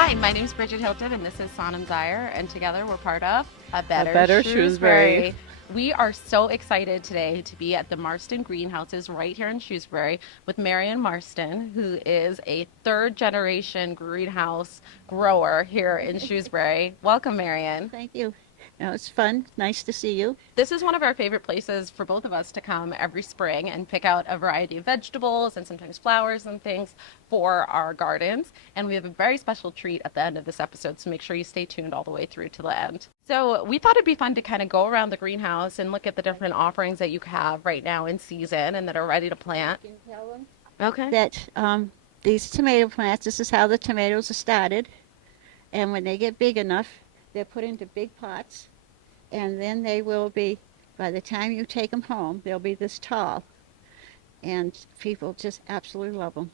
Hi, my name is Bridgette Hylton, and this is Sanam Zaer, and together we're part of A Better Shrewsbury. We are so excited today to be at the Marston Greenhouses right here in Shrewsbury with Marion Marston, who is a third-generation greenhouse grower here in Shrewsbury. Welcome, Marion. Thank you. No, it's fun. Nice to see you. This is one of our favorite places for both of us to come every spring and pick out a variety of vegetables and sometimes flowers and things for our gardens. And we have a very special treat at the end of this episode, so make sure you stay tuned all the way through to the end. So we thought it'd be fun to kind of go around the greenhouse and look at the different offerings that you have right now in season and that are ready to plant. I can tell them Okay. that these tomato plants, this is how the tomatoes are started. And when they get big enough, they're put into big pots. And then they will be, by the time you take them home, they'll be this tall. And people just absolutely love them.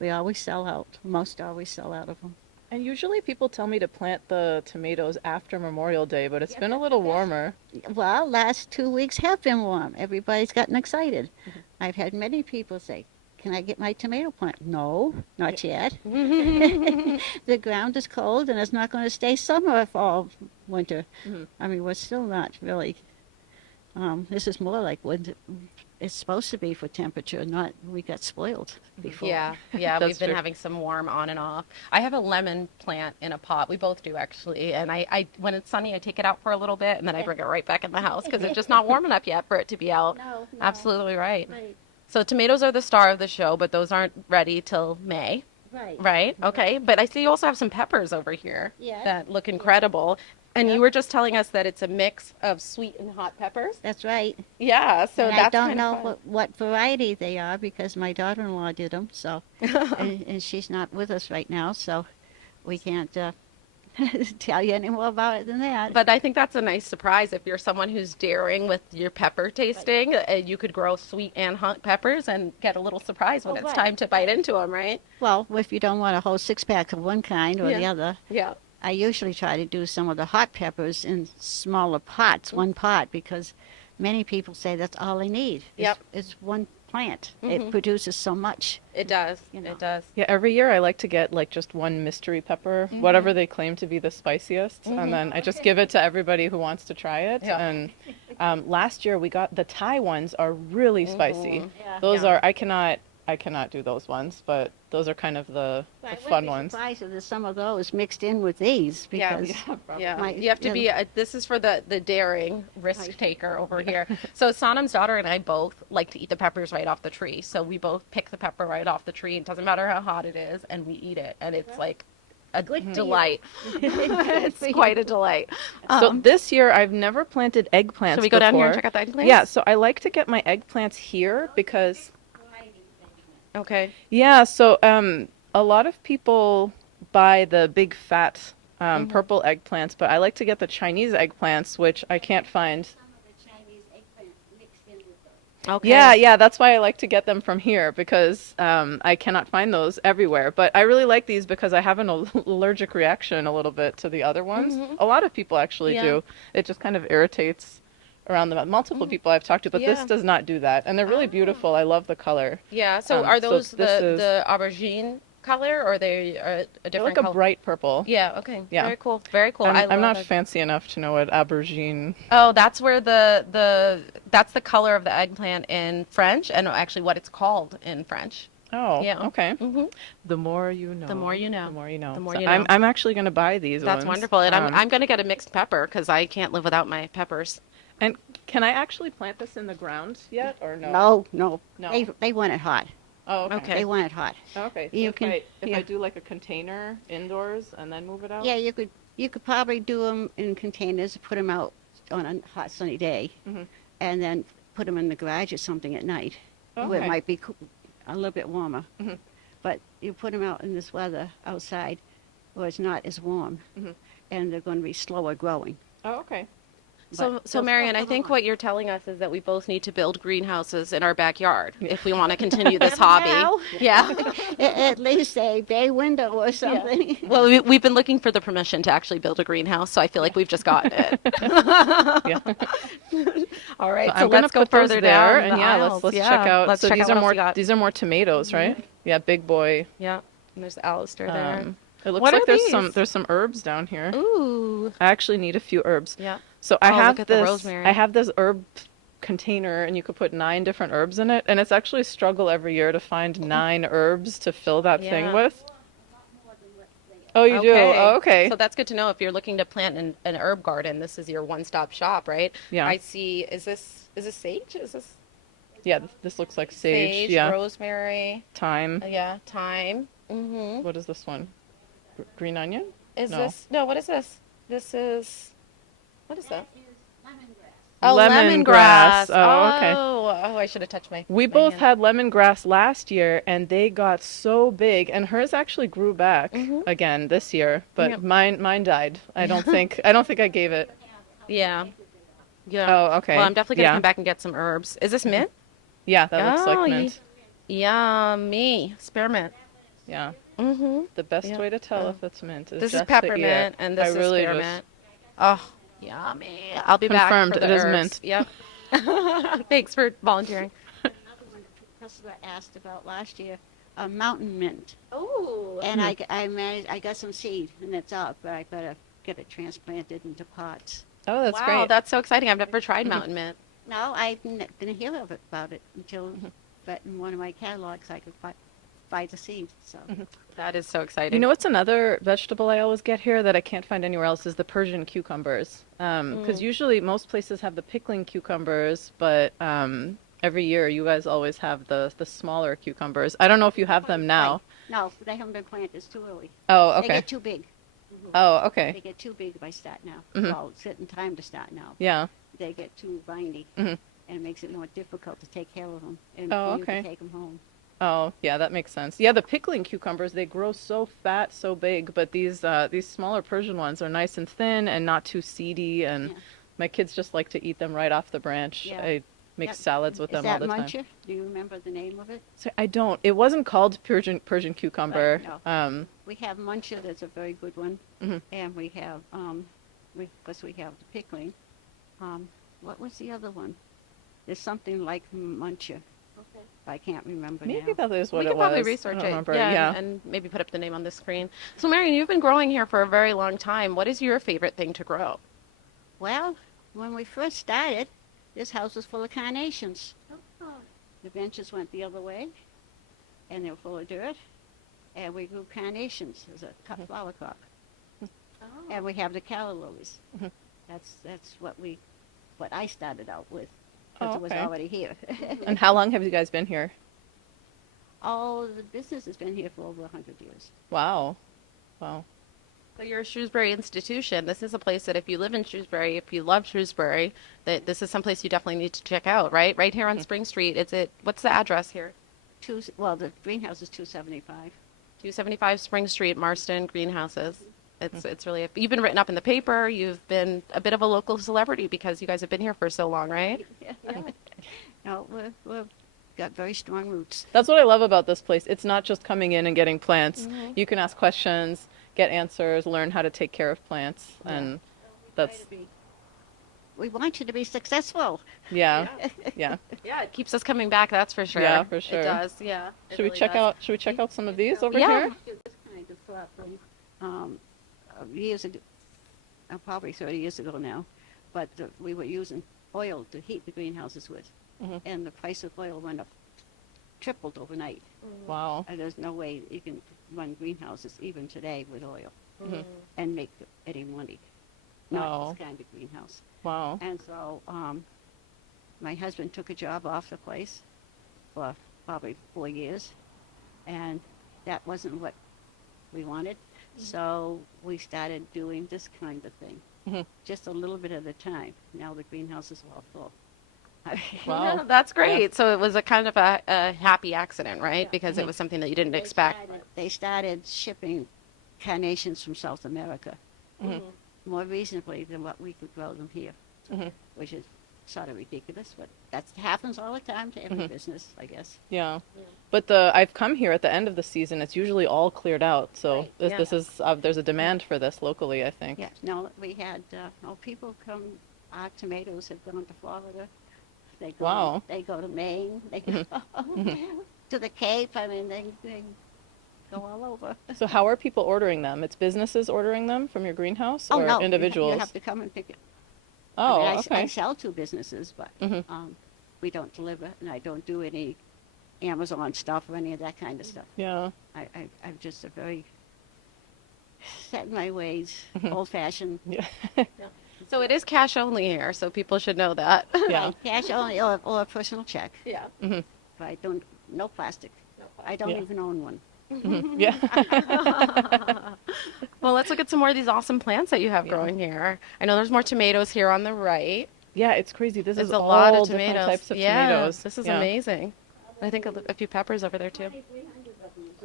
We always sell out. Most always sell out of them. And usually people tell me to plant the tomatoes after Memorial Day, but it's been a little warmer. Well, last 2 weeks have been warm. Everybody's gotten excited. I've had many people say, "Can I get my tomato plant?" No, not yet. The ground is cold and it's not going to stay summer, fall, winter. I mean, we're still not really. This is more like what it's supposed to be for temperature, not we got spoiled before. Yeah, we've been having some warm on and off. I have a lemon plant in a pot. We both do, actually. And I when it's sunny, I take it out for a little bit and then I bring it right back in the house because it's just not warm enough yet for it to be out. No. Absolutely right. Right. So tomatoes are the star of the show, but those aren't ready till May, Right. right? Okay, but I see you also have some peppers over here Yes. that look incredible. And you were just telling us that it's a mix of sweet and hot peppers. That's right. Yeah, so And that's I don't kind know of fun. what variety they are because my daughter-in-law did them. So, and she's not with us right now, so we can't tell you any more about it than that. But I think that's a nice surprise if you're someone who's daring with your pepper tasting. You could grow sweet and hot peppers and get a little surprise when Oh, it's right. time to bite into them, right? Well, if you don't want a whole six-pack of one kind or the Yeah. other, Yeah. I usually try to do some of the hot peppers in smaller pots, one pot, because many people say that's all they need. Yep. It's one plant. It produces so much. It does. You know. It does. Yeah, every year I like to get like just one mystery pepper, whatever they claim to be the spiciest, and then I just give it to everybody who wants to try it. Yeah. And last year we got the Thai ones are really spicy. Yeah. Those are I cannot do those ones, but those are kind of the fun ones. Surprised if there's some of those mixed in with these because Yeah, My- you have to be. This is for the daring risk taker over here. So Sonam's daughter and I both like to eat the peppers right off the tree. So we both pick the pepper right off the tree. It doesn't matter how hot it is, and we eat it, and it's like a Good for you. delight. It's for you. quite a delight. So this year I've never planted eggplants. Should we go down here and before. check out the eggplants? Yeah, so I like to get my eggplants here because Okay. yeah, so a lot of people buy the big fat purple eggplants, but I like to get the Chinese eggplants, which I can't find. Okay. Yeah, that's why I like to get them from here because I cannot find those everywhere. But I really like these because I have an allergic reaction a little bit to the other ones. A lot of people actually Yeah. do. It just kind of irritates around the multiple people I've talked to, but this Yeah. does not do that. And they're really beautiful. I love the color. Yeah. So So are those this is- the aubergine color, or are they a They're different like a color? bright purple. Yeah. Okay. Yeah. Very cool. Very cool. I'm love not it. fancy enough to know what aubergine. Oh, that's where that's the color of the eggplant in French, and actually what it's called in French. Oh, Yeah. okay. Mhm. The more you know. The more you know. The more you know. The more So you know. I'm actually going to buy these That's ones. wonderful, and I'm going to get a mixed pepper because I can't live without my peppers. And can I actually plant this in the ground yet, or no? No. No. They want it hot. Oh, okay. Okay. They want it hot. Okay. So You if can- I yeah. do like a container indoors and then move it out. Yeah, you could probably do them in containers, put them out on a hot sunny day, Mhm. and then put them in the garage or something at night, where Okay. it might be a little bit warmer. Mhm. But you put them out in this weather outside, where it's not as warm, Mhm. and they're going to be slower growing. Oh, okay. So, But so they'll Marion, still I come think along. what you're telling us is that we both need to build greenhouses in our backyard if we want to continue this hobby. Now. Yeah. At least a bay window or something. Well, we've been looking for the permission to actually build a greenhouse, so I feel like we've just gotten it. Yeah. All right, So so I'm gonna let's go put those further there, down and the yeah, aisles. let's check out. Let's check these out are what else we got. these are more tomatoes, right? Yeah, big boy. Yeah, and there's Alistair there. It looks What like are these? there's some herbs down here. Ooh. I actually need a few herbs. Yeah. So I Oh, have look at the this rosemary. I have this herb container and you could put 9 different herbs in it, and it's actually a struggle every year to find 9 herbs to fill that thing Yeah. with. Oh, you do? Okay. Oh, okay. So that's good to know. If you're looking to plant an herb garden, this is your one-stop shop, right? Yeah. I see. Is this sage? Is this Yeah, this looks like sage. Yeah. rosemary? Thyme. Yeah, thyme. Mm-hmm. What is this one? Green onion? Is No. this no? What is this? This is what is that? Lemongrass. Oh, Lemongrass. lemongrass. Oh, okay. Oh, I should have touched my. We my both hand. had lemongrass last year, and they got so big, and hers actually grew back Mhm. again this year, but Yep. mine died. I don't think I gave it. Yeah. Yeah. Oh, okay. Well, I'm definitely gonna Yeah. come back and get some herbs. Is this mint? Yeah, that looks Oh, like ye- mint. Yummy. Spearmint. Yeah. Mm-hmm. The best Yeah. way to tell Oh. if it's mint is This is just to eat it. peppermint, and this I is really just- spearmint. Oh, yummy. I'll be back Confirmed, for the it is herbs. mint. Yep. Thanks for volunteering. Another one the customer asked about last year, a mountain mint. Oh. And I got some seed, and it's up, but I better get it transplanted into pots. Oh, that's wow, great. that's so exciting. I've never tried mountain mint. No, I didn't hear about it until, but in one of my catalogs I could buy the seed. So That is so exciting. You know what's another vegetable I always get here that I can't find anywhere else is the Persian cucumbers. Because usually most places have the pickling cucumbers, but every year you guys always have the smaller cucumbers. I don't know if you have them now. no, they haven't been planted. It's too early. Oh, They okay. get too big. Oh, They okay. get too big if I start now. Mhm. Well, it's getting time to start now. Yeah. They get too viney, Mhm. and it makes it more difficult to take care of them and Oh, for you okay. to take them home. Oh, yeah, that makes sense. Yeah, the pickling cucumbers, they grow so fat, so big, but these smaller Persian ones are nice and thin and not too seedy, and Yeah. my kids just like to eat them right off the branch. Yeah. I make Yep. salads with Is them all that the time. muncher? Do you remember the name of it? So I don't. It wasn't called Persian cucumber. Right, We have muncher. That's a very good one. Mhm. And we have we have the pickling. What was the other one? There's something like muncher. Okay. I can't remember Maybe now. that is what we it could was. probably I research don't it. remember. Yeah, Yeah. and maybe put up the name on the screen. So, Marion, you've been growing here for a very long time. What is your favorite thing to grow? Well, when we first started, this house was full of carnations. The benches went the other way, and they were full of dirt. And we grew carnations as a flower crop. And we have the calla lilies. Mhm. That's what I started out with, Oh, because it was okay. already here. And how long have you guys been here? Oh, the business has been here for over 100 years. Wow. Wow. So you're a Shrewsbury institution. This is a place that if you live in Shrewsbury, if you love Shrewsbury, that this is someplace you definitely need to check out, right? Right here on Spring Street. What's the address here? The greenhouse is 275. 275 Spring Street, Marston Greenhouses. It's really you've been written up in the paper. You've been a bit of a local celebrity because you guys have been here for so long, right? Yeah. No, we've got very strong roots. That's what I love about this place. It's not just coming in and getting plants. Mm-hmm. You can ask questions, get answers, learn how to take care of plants, and that's We want you to be successful. yeah. Yeah. Yeah, it keeps us coming back. That's for sure. Yeah, for sure. It does. Yeah. it Should we really check does. out some of these over Yeah. here? This kind of thought from years ago, probably 30 years ago now, but we were using oil to heat the greenhouses with, Mhm. and the price of oil went up, tripled overnight. Wow. And there's no way you can run greenhouses even today with oil Mhm. and make any money. Not No. this kind of greenhouse. Wow. And so my husband took a job off the place for probably 4 years, and that wasn't what we wanted. So we started doing this kind of thing, Mhm. just a little bit at a time. Now the greenhouse is all full. Wow. Yeah, that's great. So it was a kind of a happy accident, right? Because it was something that you didn't expect. They started shipping carnations from South America Mhm. more reasonably than what we could grow them here, Mhm. which is sort of ridiculous, but that happens all the time to every Mhm. business, I guess. Yeah. But I've come here at the end of the season. It's usually all cleared out. So Right, this yeah. this is there's a demand for this locally, I think. Yeah, no, we had, people come, our tomatoes have gone to Florida. Wow. They go to Maine, they go to the Cape. I mean, they go all over. So how are people ordering them? It's businesses ordering them from your greenhouse, Oh, or no, individuals? you have to come and pick it. Oh, I okay. sell to businesses, but Mhm. we don't deliver, and I don't do any Amazon stuff or any of that kind of stuff. Yeah. I'm just a very set in my ways, Mhm. old-fashioned. Yeah. So it is cash only here, so people should know that. Yeah. Right, cash only or a personal check. Yeah. Mhm. But I don't, no plastic. I don't Yeah. even own one. Mhm. Yeah. Well, let's look at some more of these awesome plants that you have Yeah. growing here. I know there's more tomatoes here on the right. Yeah, it's crazy. This There's is a all lot of different tomatoes. types of Yeah, tomatoes. this is Yeah. amazing. I think a few peppers over there too.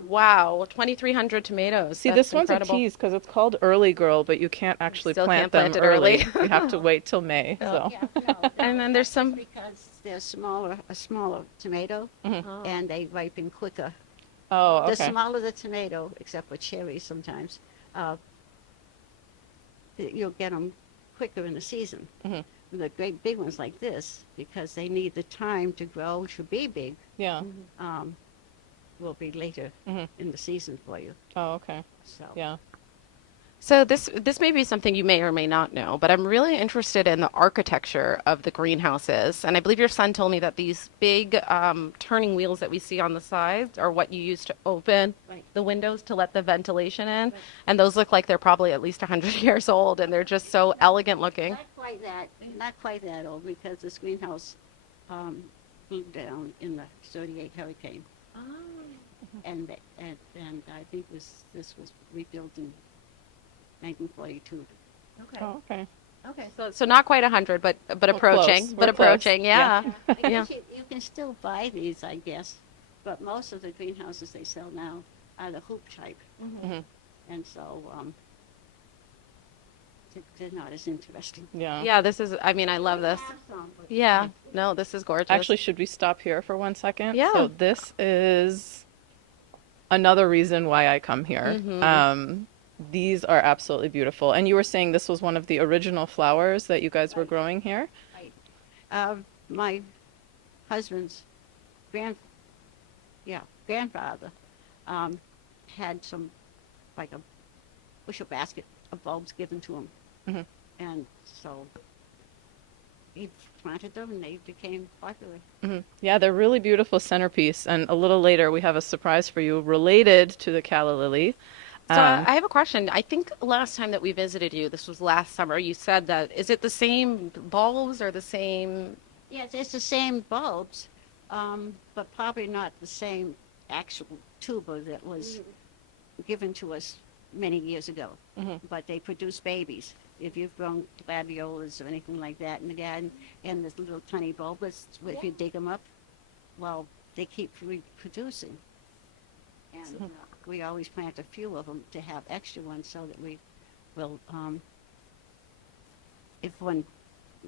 Wow, 2,300 tomatoes. See, That's this one's incredible. a tease because it's called early girl, but you can't actually Still plant can't them plant it early. you have to wait till May. So. Yeah, no, And then there's some. because they're a smaller tomato, Mhm. Oh. and they ripen quicker. Oh, The okay. smaller the tomato, except for cherries sometimes, you'll get them quicker in the season. Mhm. The great big ones like this, because they need the time to grow to be big, Yeah. will be later Mhm. in the season for you. Oh, okay. So Yeah. So this may be something you may or may not know, but I'm really interested in the architecture of the greenhouses. And I believe your son told me that these big turning wheels that we see on the sides are what you use to open Right. the windows to let the ventilation in. Right. And those look like they're probably at least 100 years old, and they're just so elegant looking. not quite that old, because this greenhouse blew down in the '38 hurricane, and I think this was rebuilt in 1942. Okay. Oh, okay. Okay. So not quite 100, but Well, approaching. close. But We're close. approaching. Yeah. I Yeah. guess you can still buy these, I guess, but most of the greenhouses they sell now are the hoop type, Mhm. and so they're not as interesting. Yeah. Yeah. This is. I mean, I love this. Have some, but- Yeah. No, this is gorgeous. Actually, should we stop here for 1 second? Yeah. So this is another reason why I come here. Mhm. These are absolutely beautiful. And you were saying this was one of the original flowers that you guys were growing here? My husband's grandfather had some, like a bushel basket of bulbs given to him. Mhm. And so he planted them and they became popular. Mhm. Yeah, they're really beautiful centerpiece. And a little later, we have a surprise for you related to the calla lily. So I have a question. I think last time that we visited you, this was last summer, you said that, is it the same bulbs or the same? Yes, it's the same bulbs, but probably not the same actual tuber that was given to us many years ago. Mhm. But they produce babies. If you've grown gladiolas or anything like that in the garden, and this little tiny bulbs, if you dig them up, well, they keep reproducing. And we always plant a few of them to have extra ones so that we will, if one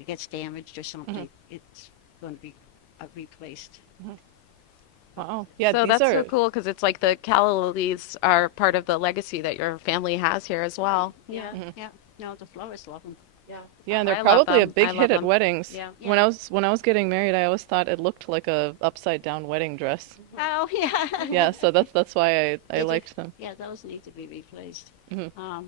gets damaged or something, it's going to be replaced. Wow. Yeah, So these that's are so cool because it's like the calla lilies are part of the legacy that your family has here as well. Yeah. No, the florists love them. Yeah, and they're I love probably a them. big I love hit at them. weddings. Yeah. When I was getting married, I always thought it looked like a upside down wedding dress. Oh, yeah. Yeah, so that's why I They do. liked them. Yeah, those need to be replaced. Mhm.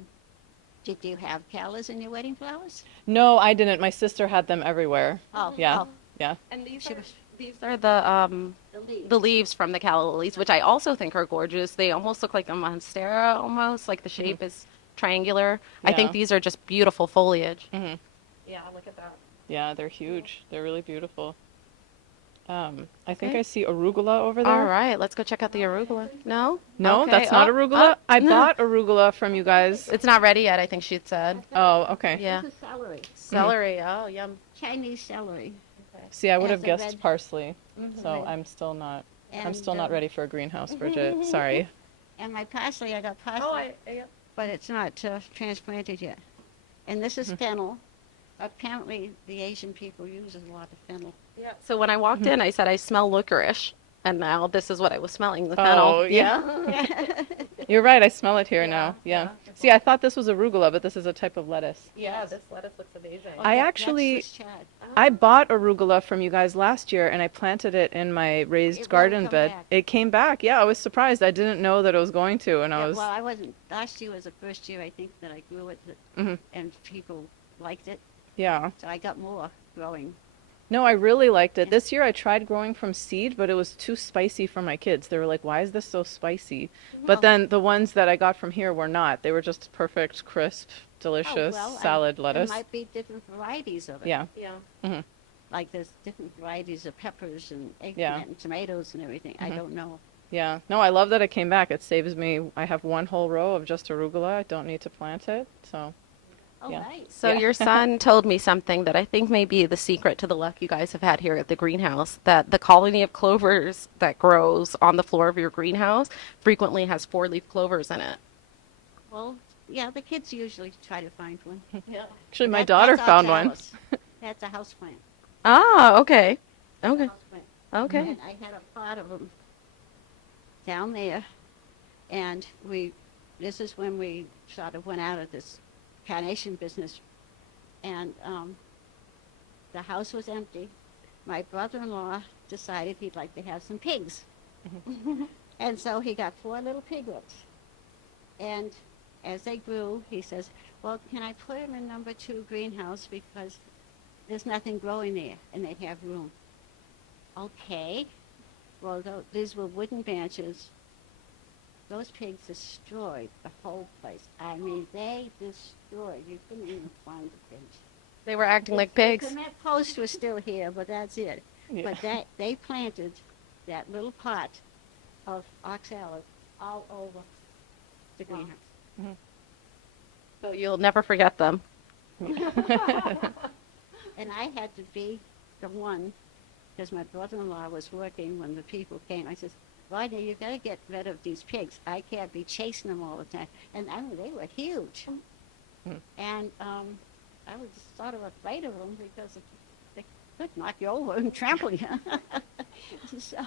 Did you have callas in your wedding flowers? No, I didn't. My sister had them everywhere. Oh, Yeah. oh, Yeah. And these She are, was- these are the leaves. the leaves from the calla lilies, which I also think are gorgeous. They almost look like a monstera, almost like the shape is triangular. I think Yeah. these are just beautiful foliage. Mhm. Yeah, look at that. Yeah, they're huge. They're really beautiful. I think Okay. I see arugula over there. All right, let's go check out the arugula. No? No, Okay. that's not Oh, arugula. oh, I no. bought arugula from you guys. It's not ready yet, I think she'd said. Oh, okay. Yeah. This is celery. Celery. Oh, yum. Chinese celery. See, I would have Has a guessed red- parsley. So Right. I'm still not. I'm And, still not ready for a greenhouse, Bridget. Sorry. And my parsley, I got parsley, but it's not transplanted yet. And this is fennel. Apparently, the Asian people use a lot of fennel. Yeah. So when I walked in, I said, I smell licorice. And now this is what I was smelling, the fennel. Oh, yeah. You're right. I smell it here Yeah, now. Yeah. yeah. See, I thought this was arugula, but this is a type of lettuce. Yeah, this lettuce looks amazing. I That's actually, Swiss chard. I bought arugula from you guys last year, and I planted it in my raised It will garden come bed. back. It came back. Yeah, I was surprised. I didn't know that it was going to, and I Yeah, was. well, I wasn't. Last year was the first year I think that I grew it, Mhm. and people liked it, Yeah. so I got more growing. No, I really liked it. Yeah. This year I tried growing from seed, but it was too spicy for my kids. They were like, "Why is this so spicy?" But Oh. then the ones that I got from here were not. They were just perfect, crisp, Oh, delicious well, salad there lettuce. might be different varieties of it. Yeah. Yeah. Like there's different varieties of peppers and eggplant Yeah. and tomatoes and everything. I don't know. Yeah. No, I love that it came back. It saves me. I have one whole row of just arugula. I don't need to plant it. So, Oh, Yeah. nice. So Yeah. your son told me something that I think may be the secret to the luck you guys have had here at the greenhouse, that the colony of clovers that grows on the floor of your greenhouse frequently has four-leaf clovers in it. Well, yeah, the kids usually try to find one. Yeah. actually, my That- daughter that's our found one. chalice. That's a house plant. Ah, okay. Okay. House plant. Okay. And I had a pot of them down there, and this is when we sort of went out of this carnation business, and the house was empty. My brother-in-law decided he'd like to have some pigs, and so he got 4 little piglets, and as they grew, he says, well, can I put them in number 2 greenhouse because there's nothing growing there, and they have room. Okay. Well, these were wooden benches. Those pigs destroyed the whole place. I mean, they destroyed. You couldn't even find the bench. They were acting like The pigs. cement post was still here, but that's it. Yeah. But they planted that little pot of oxalis all over the greenhouse. So you'll never forget them. And I had to be the one, because my brother-in-law was working when the people came. I says, Rodney, you've got to get rid of these pigs. I can't be chasing them all the time. And I mean, they were huge. And I was sort of afraid of them because they could knock you over and trample you. So,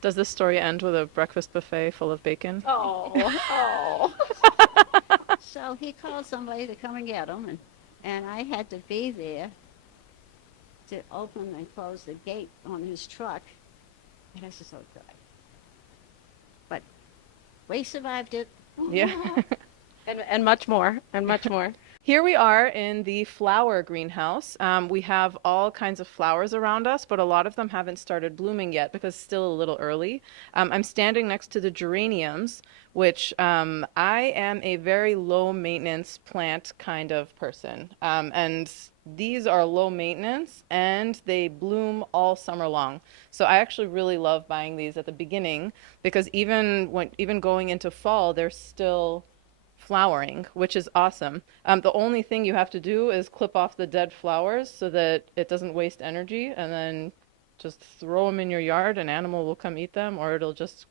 Does this story end with a breakfast buffet full of bacon? Oh, oh. so he called somebody to come and get them, and I had to be there to open and close the gate on his truck. And I said, oh, God. But we survived it. Yeah. And much more, and much more. Here we are in the flower greenhouse. We have all kinds of flowers around us, but a lot of them haven't started blooming yet because it's still a little early. I'm standing next to the geraniums, which I am a very low maintenance plant kind of person. And these are low maintenance and they bloom all summer long. So I actually really love buying these at the beginning because even going into fall, they're still flowering, which is awesome. The only thing you have to do is clip off the dead flowers so that it doesn't waste energy, and then just throw them in your yard. An animal will come eat them, or it'll just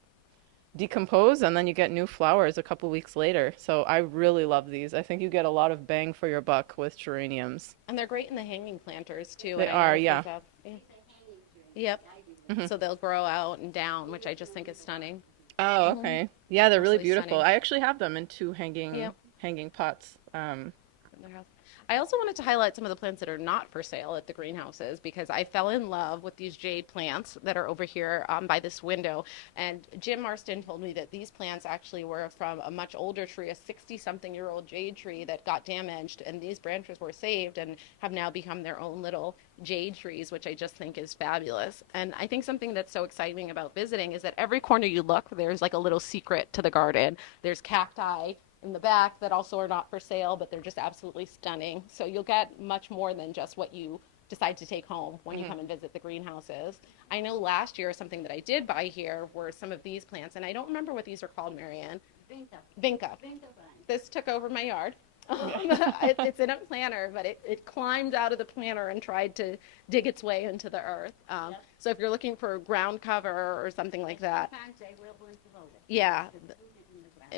decompose, and then you get new flowers a couple weeks later. So I really love these. I think you get a lot of bang for your buck with geraniums. And they're great in the hanging planters, too. They And I know are, it yeah. goes up. Yep. So they'll grow out and down, which I just think is stunning. Oh, okay. Yeah, they're really Absolutely beautiful. stunning. I actually have them in 2 hanging Yep. hanging pots. In their house. I also wanted to highlight some of the plants that are not for sale at the greenhouses because I fell in love with these jade plants that are over here by this window. And Jim Marston told me that these plants actually were from a much older tree, a 60-something-year-old jade tree that got damaged, and these branches were saved and have now become their own little jade trees, which I just think is fabulous. And I think something that's so exciting about visiting is that every corner you look, there's like a little secret to the garden. There's cacti in the back that also are not for sale, but they're just absolutely stunning. So you'll get much more than just what you decide to take home when you come and visit the greenhouses. I know last year something that I did buy here were some of these plants, and I don't remember what these are called, Marianne. Vinca. This took over my yard. It's in a planter, but it climbed out of the planter and tried to dig its way into the earth. So if you're looking for ground cover or something like that, yeah,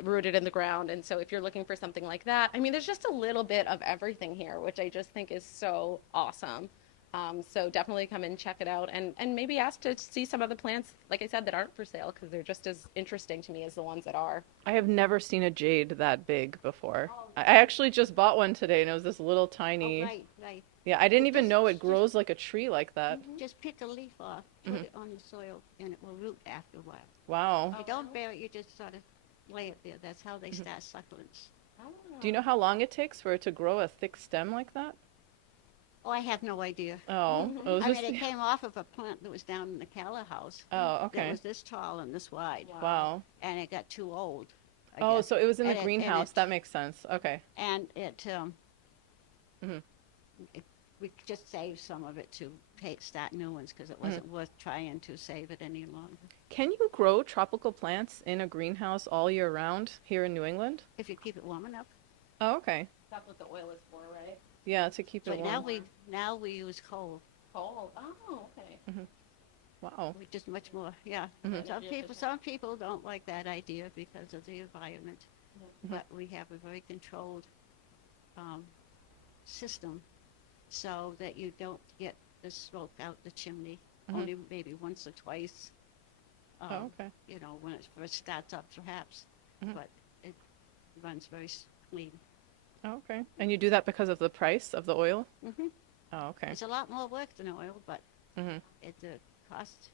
rooted in the ground. And so if you're looking for something like that, I mean, there's just a little bit of everything here, which I just think is so awesome. So definitely come and check it out, and maybe ask to see some of the plants, like I said, that aren't for sale, because they're just as interesting to me as the ones that are. I have never seen a jade that big before. I actually just bought one today, and it was this little tiny. Oh, right. Yeah, I didn't You even know it just grows like a tree like that. just pick a leaf off, put it on the soil, and it will root after a while. Wow. You don't bury it, you just sort of lay it there. That's how they start succulents. Do you know how long it takes for it to grow a thick stem like that? Oh, I have no idea. Oh, it was I just. mean, it came off of a plant that was down in the Keller house. Oh, That okay. was this tall and this wide, Wow. and it got too old. I Oh, guess. so it was in the And greenhouse. That makes sense. Okay. and it Mhm. we just saved some of it to start new ones because it wasn't worth trying to save it any longer. Can you grow tropical plants in a greenhouse all year round here in New England? If you keep it warm enough. Oh, okay. That's what the oil is for, right? Yeah, to keep it But warm. now we use coal, Cold. Oh, okay. Wow. which is much more. Yeah. Some people don't like that idea because of the environment, but we have a very controlled system, so that you don't get the smoke out the chimney. Only maybe once or twice. Oh, okay. You know, when it first starts up, perhaps, but it runs very clean. Oh, okay. And you do that because of the price of the oil? hmm Oh, okay. It's a lot more work than oil, but Mm-hmm. it's a cost.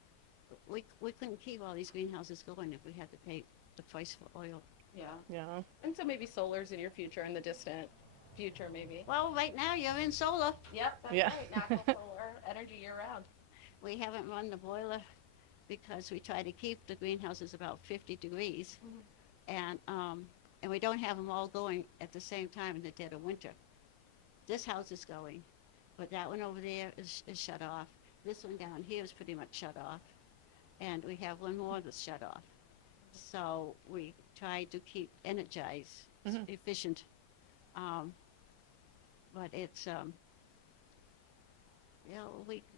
We couldn't keep all these greenhouses going if we had to pay the price for oil. Yeah. Yeah. And so maybe solar's in your future, in the distant future, maybe. Well, right now you're in solar. Yep, that's Yeah. right. Natural solar energy year round. We haven't run the boiler because we try to keep the greenhouses about 50 degrees, and we don't have them all going at the same time in the dead of winter. This house is going, but that one over there is shut off. This one down here is pretty much shut off, and we have one more that's shut off. So we try to keep energized, efficient, but it's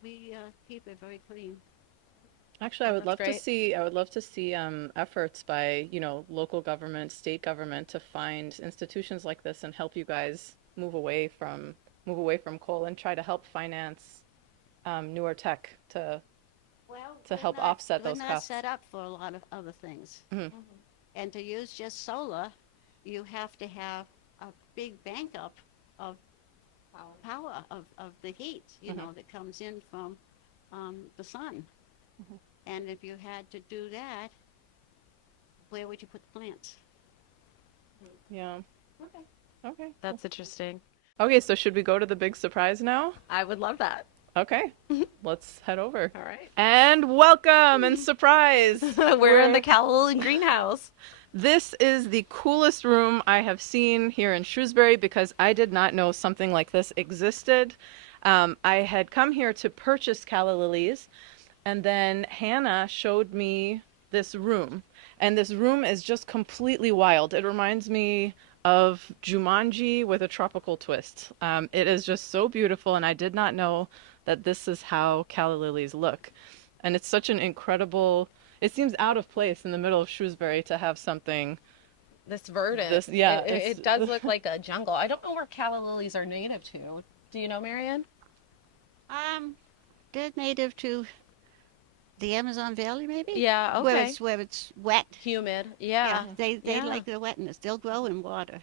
we keep it very clean. Actually, That's great. I would love to see efforts by, local government, state government to find institutions like this and help you guys move away from coal and try to help finance newer tech to Well, help offset those we're not costs. set up for a lot of other things. Mhm. And to use just solar, you have to have a big bank up of power of the heat, that comes in from the sun. And if you had to do that, where would you put the plants? Yeah. Okay. Okay. That's interesting. Okay, so should we go to the big surprise now? I would love that. Okay. Let's head over. All right. And welcome and surprise. We're in the Calla greenhouse. This is the coolest room I have seen here in Shrewsbury because I did not know something like this existed. I had come here to purchase calla lilies, and then Hannah showed me this room. And this room is just completely wild. It reminds me of Jumanji with a tropical twist. It is just so beautiful, and I did not know that this is how calla lilies look. And it's such an incredible, it seems out of place in the middle of Shrewsbury to have something. This verdant. It's- It does look like a jungle. I don't know where calla lilies are native to. Do you know, Marion? They're native to the Amazon Valley, maybe? Yeah, Where okay. where it's wet. Humid. Yeah. They Yeah. like the wetness. They'll grow in water.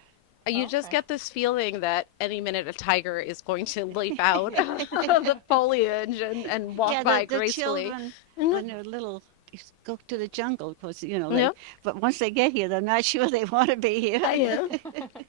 You just Okay. get this feeling that any minute a tiger is going to leap out of the foliage and walk by the gracefully. children, when they're little, go to the jungle because, Yep. but once they get here, they're not sure they want to be here.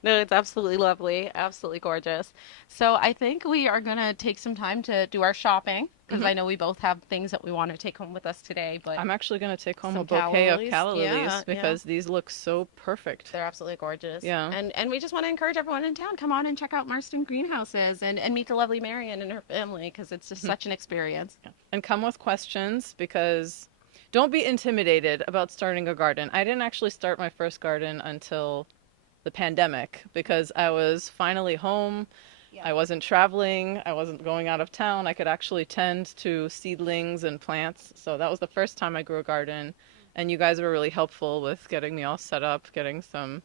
No, it's absolutely lovely, absolutely gorgeous. So I think we are going to take some time to do our shopping because I know we both have things that we want to take home with us today. But I'm actually going to take home Some a bouquet calla of calla lilies? lilies Yeah, because these look so perfect. they're absolutely gorgeous. Yeah. And we just want to encourage everyone in town, come on and check out Marston Greenhouses and meet the lovely Marion and her family because it's just such an experience. And come with questions because don't be intimidated about starting a garden. I didn't actually start my first garden until the pandemic because I was finally home. Yeah. I wasn't traveling. I wasn't going out of town. I could actually tend to seedlings and plants. So that was the first time I grew a garden. And you guys were really helpful with getting me all set up, getting some,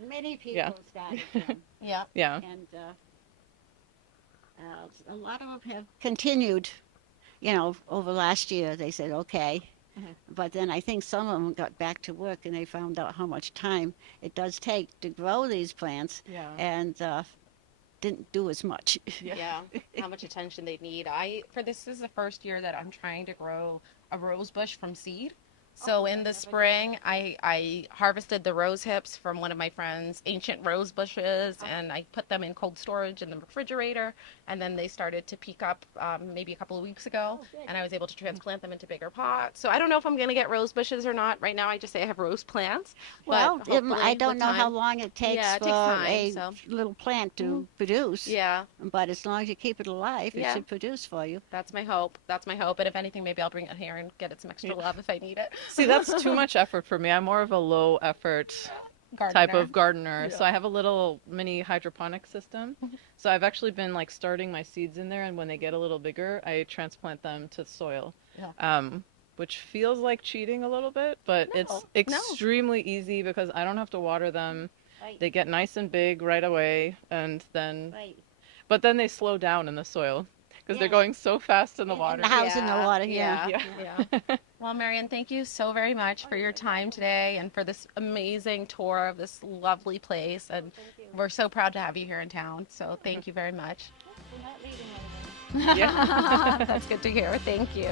Many people Yeah. started them. Yeah. yeah. And A lot of them have continued, over last year. They said, okay. But then I think some of them got back to work and they found out how much time it does take to grow these plants Yeah. and didn't do as much. Yeah, how much attention they need. This is the first year that I'm trying to grow a rose bush from seed. So in the spring, I harvested the rose hips from one of my friend's ancient rose bushes, and I put them in cold storage in the refrigerator, and then they started to peak up maybe a couple of weeks ago, and I was able to transplant them into bigger pots. So I don't know if I'm going to get rose bushes or not. Right now, I just say I have rose plants. Well, but hopefully I don't with know how time- long it takes Yeah, it for takes time, a so. little plant to produce. Yeah, But as long as you keep it alive, it Yeah. should produce for you. that's my hope. That's my hope. And if anything, maybe I'll bring it here and get it some extra love if I need it. See, that's too much effort for me. I'm more of a low effort type of gardener. So I have a little mini hydroponic system. So I've actually been like starting my seeds in there, and when they get a little bigger, I transplant them to soil. Yeah. Which feels like cheating a little bit, but it's No. extremely easy because I don't have to water them. Right. They get nice and big right away, and then Right. but then they slow down in the soil because they're Yes. going so fast in the In water. the house in the water, yeah. Yeah. Well, Marion, thank you so very much for your time today and for this amazing tour of this lovely place. And we're so proud to have you here in town. So thank you very much. We're not leaving one of them. Yeah. That's good to hear. Thank you.